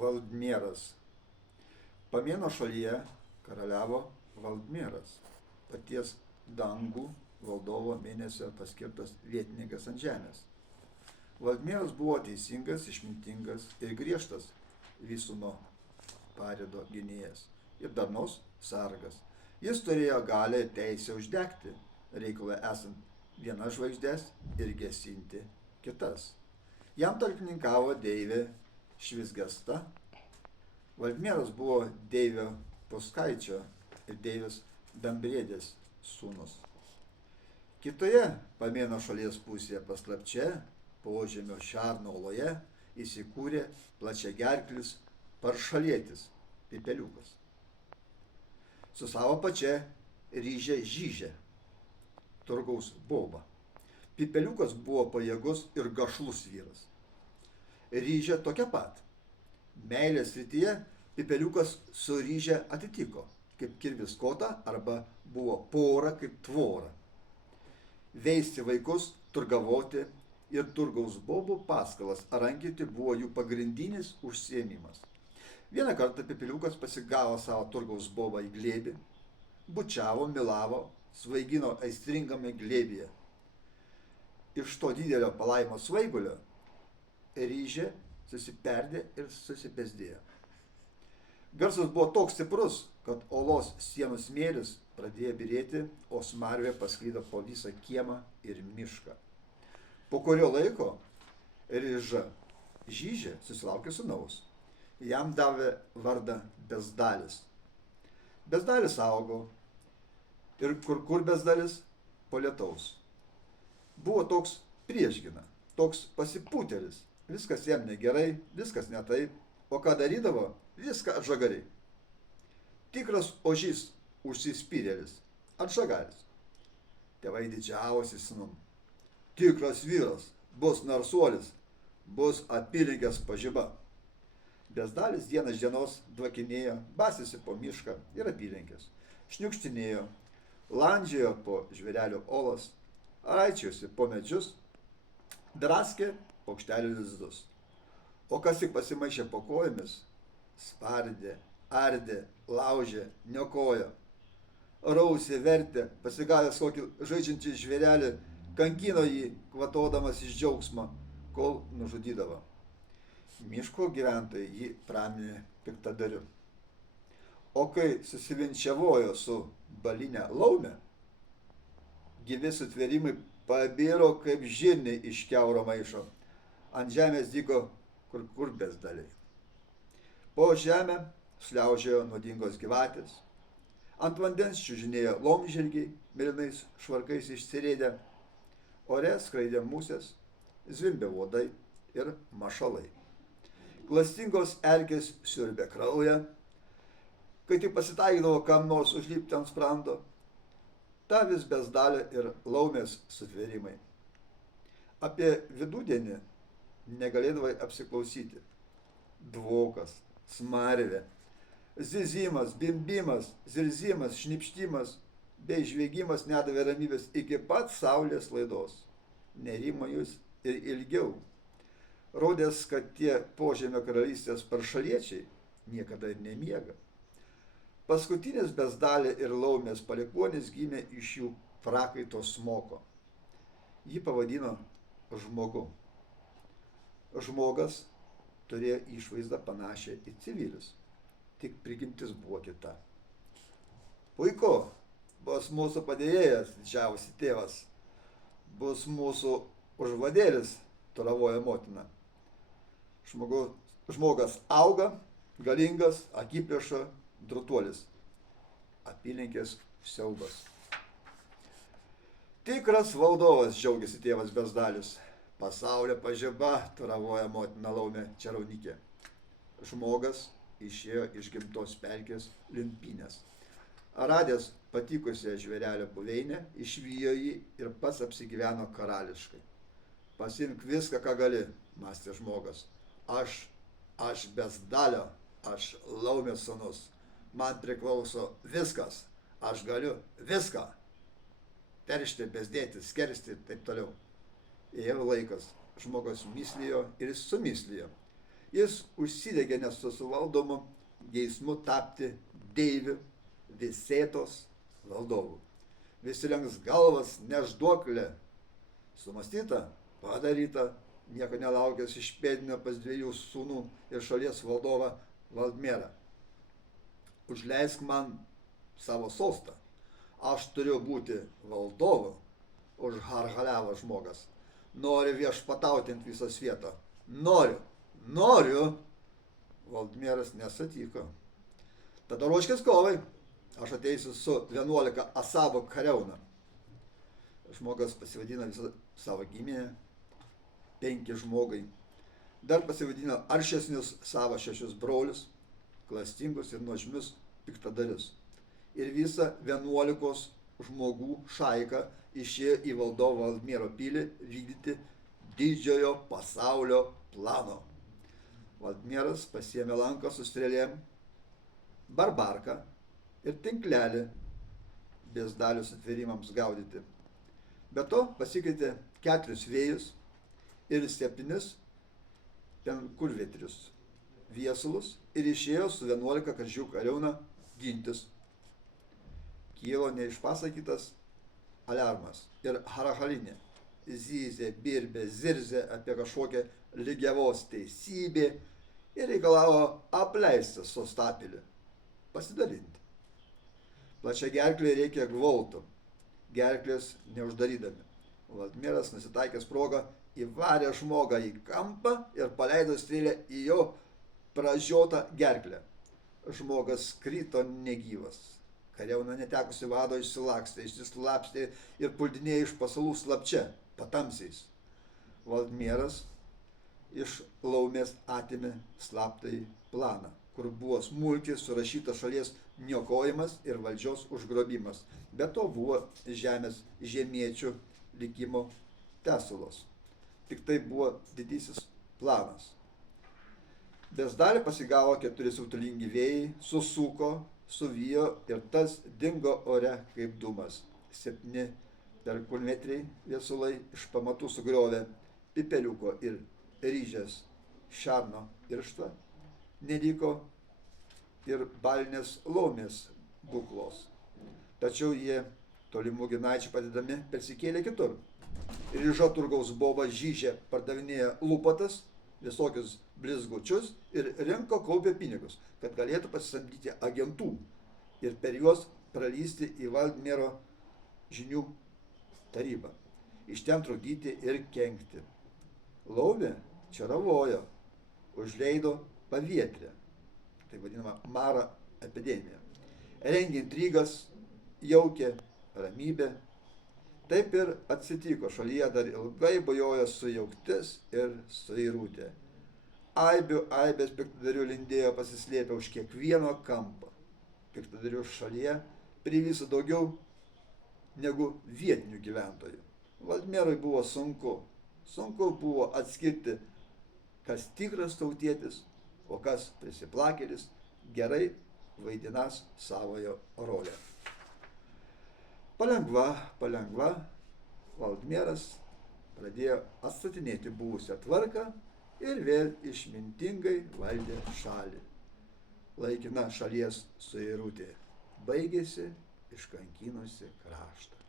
Valdmieras. Pamieno šalyje karaliavo Valdmieras, paties dangų valdovo mėnesio paskirtas vietininkas ant žemės. Valdmieras buvo teisingas, išmintingas ir griežtas visumo paredo gynėjas ir darnaus sargas. Jis turėjo galę ir teisę uždegti reikalą esant vienas žvaigždės ir gesinti kitas. Jam talkininkavo deivė Švisgasta. Valdmieras buvo deivio Puskaičio ir deivės Dambriedės sūnus. Kitoje Pamieno šalies pusėje paslapčia, požemio Šerno oloje, įsikūrė plačiagerklis paršalietis Pipeliukas. Su savo pačia ryžė Žyžė, turgaus boba. Pipeliukas buvo pajėgus ir gašlus vyras. Ryžė tokia pat. Meilės srityje Pipeliukas su Ryže atitiko, kaip kirvis kotą, arba buvo pora kaip tvora. Veisti vaikus, turgavoti ir turgaus bobų paskalas rankyti buvo jų pagrindinis užsiėmimas. Vieną kartą Pipeliukas pasigavo savo turgaus bobą į glėbį, bučiavo, milavo, svaigino aistringame glėbyje. Iš to didelio palaimo svaigulio Ryžė susiperdė ir susipesdėjo. Garsas buvo toks stiprus, kad olos sienų smėlis pradėjo byrėti, o smarvė pasklido po visą kiemą ir mišką. Po kurio laiko Ryža Žyžė susilaukė sūnaus. Jam davė vardą Bezdalis. Bezdalis augo ir kur Bezdalis? Po lietaus. Buvo toks priešgina, toks pasipūtėlis. Viskas jam negerai, viskas ne taip, o ką darydavo, viską atžagariai. Tikras ožys užsispyrėlis, atžagaris. Tėvai didžiavosi sūnum. Tikras vyras, bus narsuolis, bus apylinkės pažiba. Bezdalis dieną iš dienos dvakinėjo, basėsi po mišką ir apylinkės. Šniukštinėjo, landžiojo po žvėrelių olas, raičiojosi po medžius, draskė paukštelių lizdus. O kas tik pasimaišė po kojomis, spardė, ardė, laužė, niokojo. Rausė, vertė, pasigavęs kokį žaidžiantį žvėrelį, kankino jį, kvatodamas iš džiaugsmo, kol nužudydavo. Miško gyventojai jį praminė piktadariu. O kai susivinčiavojo su balinė laumė, gyvi sutvėrimai pabiro kaip žirniai iš kiauro maišo. Ant žemės dygo kur Bezdaliai. Po žemę šliaužiojo nuodingos gyvatės. Ant vandens čiužinėjo laumžirgiai, mėlynais švarkais išsirėdę. Ore skraidė musės, zvimbė uodai ir mašalai. Klastingos erkės siurbė kraują. Kai tik pasitaikydavo kam nors užlipti ant sprando, ta vis Bezdalio ir laumės sutvėrimai. Apie vidudienį negalėdavai apsiklausyti. Dvokas, smarvė, zyzimas, bimbimas, zirzimas, šnipštimas bei žviegimas nedavė ramybės iki pat saulės laidos. Nerimo jūs ir ilgiau. Rodės, kad tie požemio karalystės paršaliečiai niekada ir nemiega. Paskutinis Bezdalė ir laumės palikuonis gimė iš jų prakaito smoko. Jį pavadino žmogu. Žmogas turėjo išvaizdą panašią į civilius, tik prigimtis buvo kita. Puiku, bus mūsų padėjėjas, didžiausias tėvas, bus mūsų užvadėlis, turavojo motina. Žmogas auga, galingas, akiplėša, drutuolis. Apylinkės siaubas. Tikras valdovas, džiaugiasi tėvas Bezdalis. Pasaulio pažiba, turavoja motina laumė čaraunikė. Žmogas išėjo iš gimtos pelkės limpynės. Radęs patikusią žvėrelio buveinę, išvijo jį ir pats apsigyveno karališkai. Pasimk viską, ką gali, mąstė žmogas. Aš Bezdalio, aš laumės sūnus. Man priklauso viskas. Aš galiu viską. Teršti, bezdėti, skersti ir taip toliau. Ėjo laikas. Žmogus myslijo ir jis sumyslijo. Jis užsidegė nesusivaldomu geismu tapti deiviu Visėtos valdovu. Visi lenks galvas, neš duoklę. Sumąstyta, padaryta, nieko nelaukęs išpėdino pas 2 sūnų ir šalies valdovą Valdmierą. Užleisk man savo sostą. Aš turiu būti valdovu, užharhaliavo žmogas. Noriu viešpatauti ant visą svietą. Noriu. Valdmieras nesatiko. Tada ruoškis kovai. Aš ateisiu su 11 Asavo kariauna. Žmogas pasivadina visą savo giminę, 5 žmogai. Dar pasivadino aršesnius savo 6 brolius, klastingus ir nuožmius piktadarius. Ir visa 11 žmogų šaika išėjo į valdovo Valdmiero pilį vykdyti didžiojo pasaulio plano. Valdmieras pasiėmė lanką su strėlėm, barbarką ir tinklelį bezdalių sutvėrimams gaudyti. Be to pasikeitė 4 vėjus ir 7 penkurvėtrius viesulus ir išėjo su 11 karžyų kariauna gintis. Kilo neišpasakytas aliarmas ir harahalinė. Zyzė, birbė, zirzė apie kažkokią lygiavos teisybę ir reikalavo apleisti sostapilį, pasidalinti. Plačia gerklė reikia gvaltų, gerklės neuždarydami. Valdmieras nusitaikęs progą įvarė žmogą į kampą ir paleido strėlę į jo pražiotą gerklę. Žmogas krito negyvas. Kariauna netekusi vado išsilakstė, išsislapstė ir puldinėjo iš pasalų slapčia, patamsiais. Valdmieras iš laumės atėmė slaptąjį planą, kur buvo smulkiai surašytas šalies niokojimas ir valdžios užgrobimas. Be to buvo žemės žemiečių likimo tesulos. Tik tai buvo didysis planas. Bezdalį pasigavo 4 siautulingi vėjai, susuko, suvijo ir tas dingo ore kaip dūmas. 7 perkūnmetriai viesulai iš pamatų sugriovė pipeliuko ir ryžės šerno irštą, neliko ir balinės laumės būklos. Tačiau jie tolimų ginaičių padedami persikėlė kitur. Ryžo turgaus boba Žyžė pardavinėjo lupatas, visokius blizgučius ir rinko kaupė pinigus, kad galėtų pasisamdyti agentų ir per juos pralysti į Valdmiero žinių tarybą, iš ten trukdyti ir kenkti. Laumė čaravojo, užleido pavietrę, tai vadinama mara epidemija. Rengė intrigas, jaukė ramybę. Taip ir atsitiko, šalyje dar ilgai bujojo sujauktis ir suirutė. Aibės piktadarių lindėjo pasislėpę už kiekvieno kampo. Piktadarių šalyje privyso daugiau negu vietinių gyventojų. Valdmierui buvo sunku. Sunku buvo atskirti, kas tikras tautietis, o kas prisiplakėlis, gerai vaidinas savojo rolę. Palengva Valdmieras pradėjo atstatinėti buvusią tvarką ir vėl išmintingai valdė šalį. Laikina šalies suirutė baigėsi iškankinusi kraštą.